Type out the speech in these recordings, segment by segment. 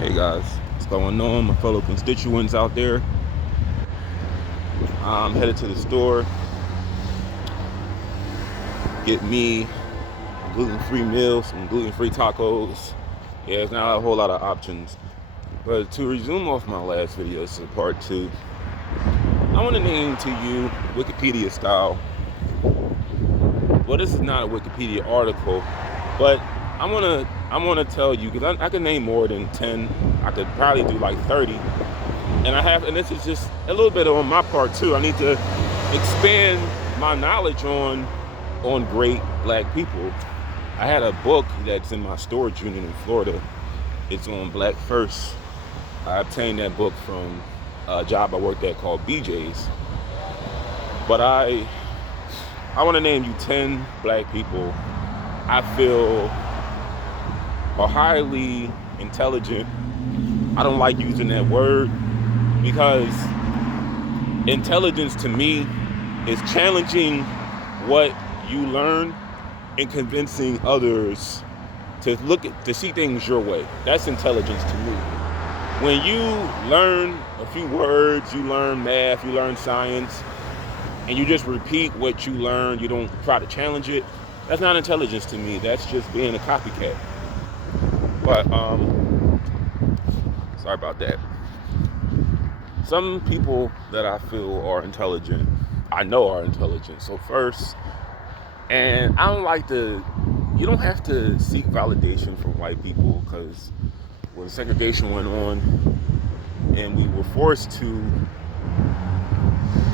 Hey guys, what's going on, my fellow constituents out there? I'm headed to the store, get me a gluten-free meal, some gluten-free tacos. Yeah, there's not a whole lot of options. But to resume off my last video, this is part two. I want to name to you Wikipedia style. Well, this is not a Wikipedia article, but I'm gonna tell you because I can name more than 10. I could probably do like 30. And this is just a little bit on my part too. I need to expand my knowledge on great black people. I had a book that's in my storage unit in Florida. It's on Black First. I obtained that book from a job I worked at called BJ's. But I want to name you 10 black people I feel are highly intelligent. I don't like using that word because intelligence to me is challenging what you learn and convincing others to see things your way. That's intelligence to me. When you learn a few words, you learn math, you learn science, and you just repeat what you learn, you don't try to challenge it, that's not intelligence to me. That's just being a copycat. But sorry about that. Some people that I feel are intelligent, I know are intelligent. So first, and I don't like to, you don't have to seek validation from white people, because when segregation went on and we were forced to,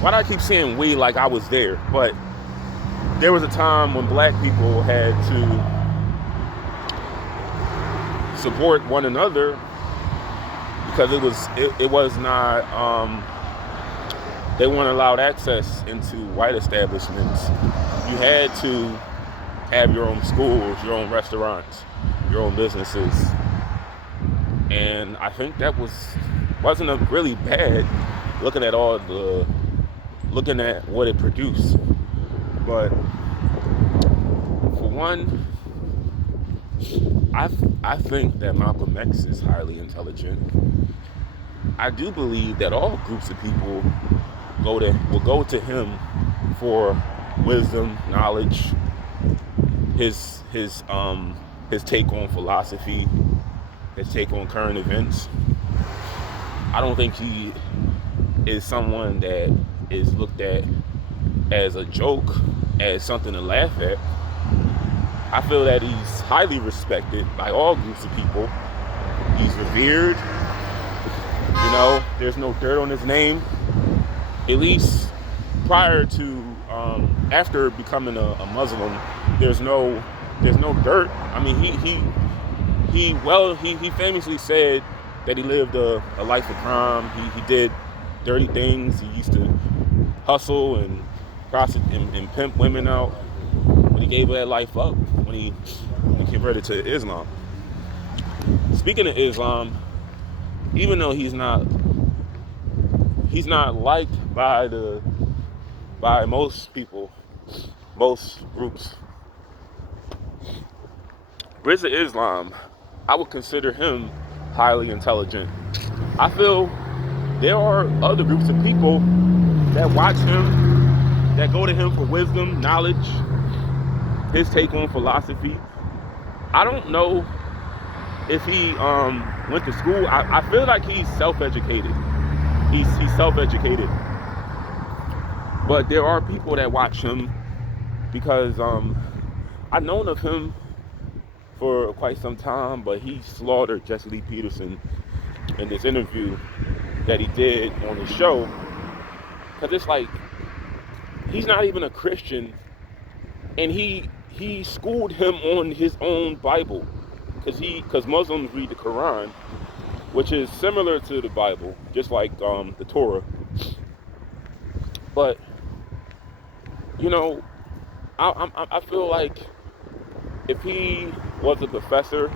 why do I keep saying we like I was there? But there was a time when black people had to support one another because it was not, they weren't allowed access into white establishments. You had to have your own schools, your own restaurants, your own businesses. And I think that wasn't a really bad, looking at what it produced. But for one, I think that Malcolm X is highly intelligent. I do believe that all groups of people will go to him for wisdom, knowledge, his take on philosophy, his take on current events. I don't think he is someone that is looked at as a joke, as something to laugh at. I feel that he's highly respected by all groups of people. He's revered. You know, there's no dirt on his name. At least prior to, after becoming a Muslim, there's no dirt. I mean, he famously said that he lived a life of crime. He did dirty things. He used to hustle and prostitute and pimp women out. But he gave that life up when he converted to Islam. Speaking of Islam, even though he's not liked by most people, most groups, Rizza Islam, I would consider him highly intelligent. I feel there are other groups of people that watch him, that go to him for wisdom, knowledge, his take on philosophy. I don't know if he went to school. I feel like he's self-educated. He's self-educated. But there are people that watch him because I've known of him for quite some time, but he slaughtered Jesse Lee Peterson in this interview that he did on the show. Because it's like, he's not even a Christian, and he schooled him on his own Bible, because Muslims read the Quran, which is similar to the Bible, just like the Torah. But you know, I feel like if he was a professor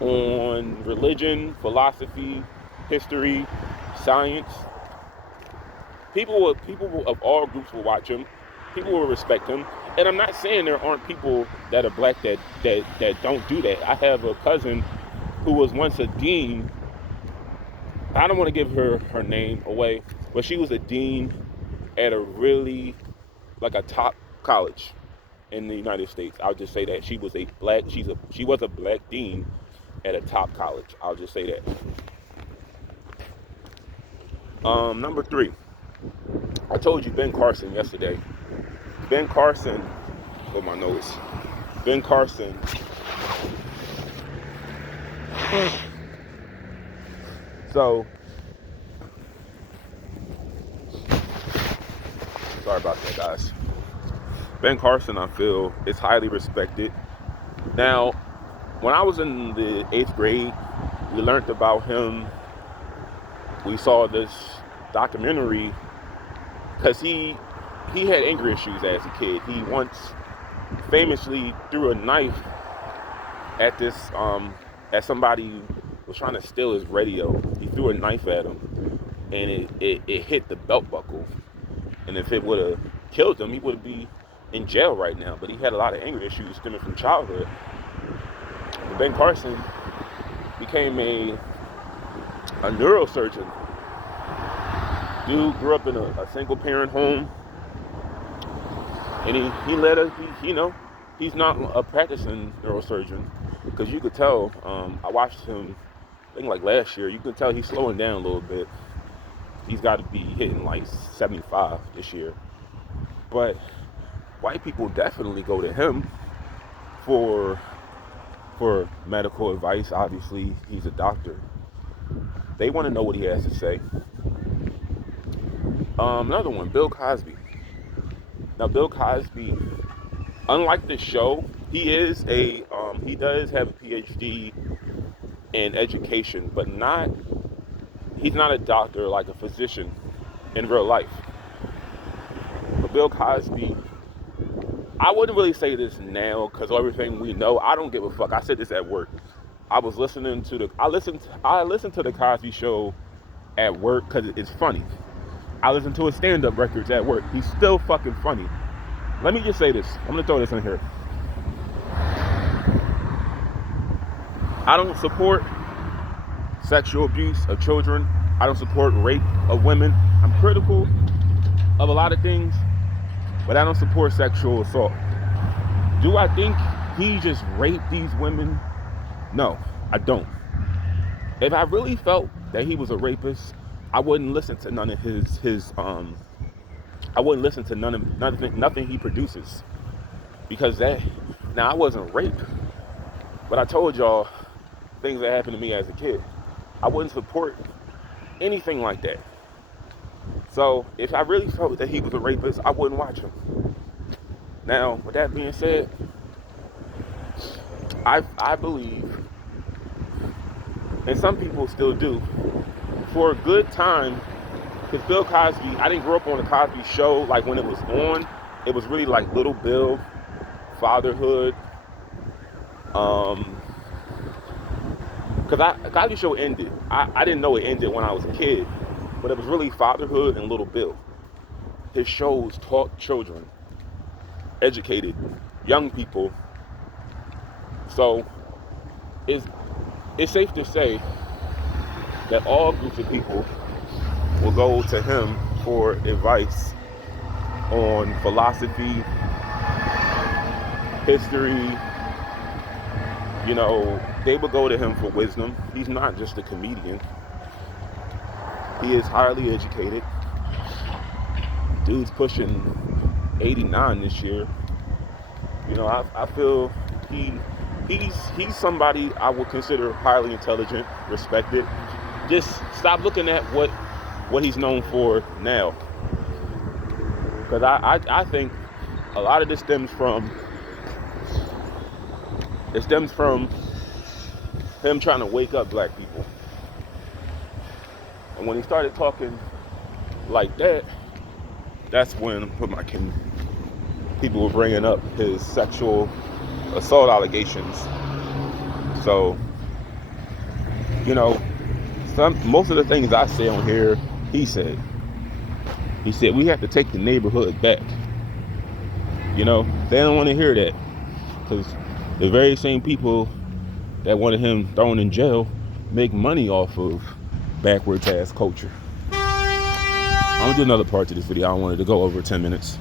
on religion, philosophy, history, science, people of all groups will watch him. People will respect him. And I'm not saying there aren't people that are black that don't do that. I have a cousin who was once a dean. I don't want to give her name away, but she was a dean at a really, like, a top college in the United States. I'll just say that she was a black dean at a top college. I'll just say that. Number 3, I told you Ben Carson yesterday. Ben Carson, my nose. Ben Carson. So, sorry about that, guys. Ben Carson, I feel, is highly respected. Now, when I was in the 8th grade, we learned about him. We saw this documentary because he had anger issues as a kid. He once famously threw a knife at at somebody who was trying to steal his radio. He threw a knife at him, and it hit the belt buckle. And if it would have killed him, he would be in jail right now. But he had a lot of anger issues stemming from childhood. And Ben Carson became a neurosurgeon. Dude grew up in a single parent home, and he led us. He's not a practicing neurosurgeon, because you could tell. I watched him, I think, like last year. You could tell he's slowing down a little bit. He's got to be hitting like 75 this year. But white people definitely go to him for medical advice. Obviously, he's a doctor. They want to know what he has to say. Another one, Bill Cosby. Now, Bill Cosby, unlike the show, he does have a PhD in education, but he's not a doctor like a physician in real life. But Bill Cosby, I wouldn't really say this now because of everything we know. I don't give a fuck. I said this at work. I listened to the Cosby Show at work because it's funny. I listen to his stand-up records at work. He's still fucking funny. Let me just say this. I'm gonna throw this in here. I don't support sexual abuse of children. I don't support rape of women. I'm critical of a lot of things, but I don't support sexual assault. Do I think he just raped these women? No, I don't. If I really felt that he was a rapist, I wouldn't listen to none of I wouldn't listen to nothing he produces, because now I wasn't raped, but I told y'all things that happened to me as a kid. I wouldn't support anything like that. So if I really felt that he was a rapist, I wouldn't watch him. Now, with that being said, I believe, and some people still do, for a good time, because Bill Cosby, I didn't grow up on the Cosby Show. Like, when it was on, it was really like Little Bill, fatherhood. Because Cosby Show ended. I didn't know it ended when I was a kid, but it was really fatherhood and Little Bill. His shows taught children, educated young people. So it's safe to say that all groups of people will go to him for advice on philosophy, history. They will go to him for wisdom. He's not just a comedian. He is highly educated. Dude's pushing 89 this year. I feel he's somebody I would consider highly intelligent, respected. Just stop looking at what he's known for now, because I think a lot of this stems from him trying to wake up black people. And when he started talking like that, that's when people were bringing up his sexual assault allegations. So, most of the things I say on here, he said we have to take the neighborhood back. They don't want to hear that, because the very same people that wanted him thrown in jail make money off of backwards ass culture. I'm gonna do another part to this video. I wanted to go over 10 minutes.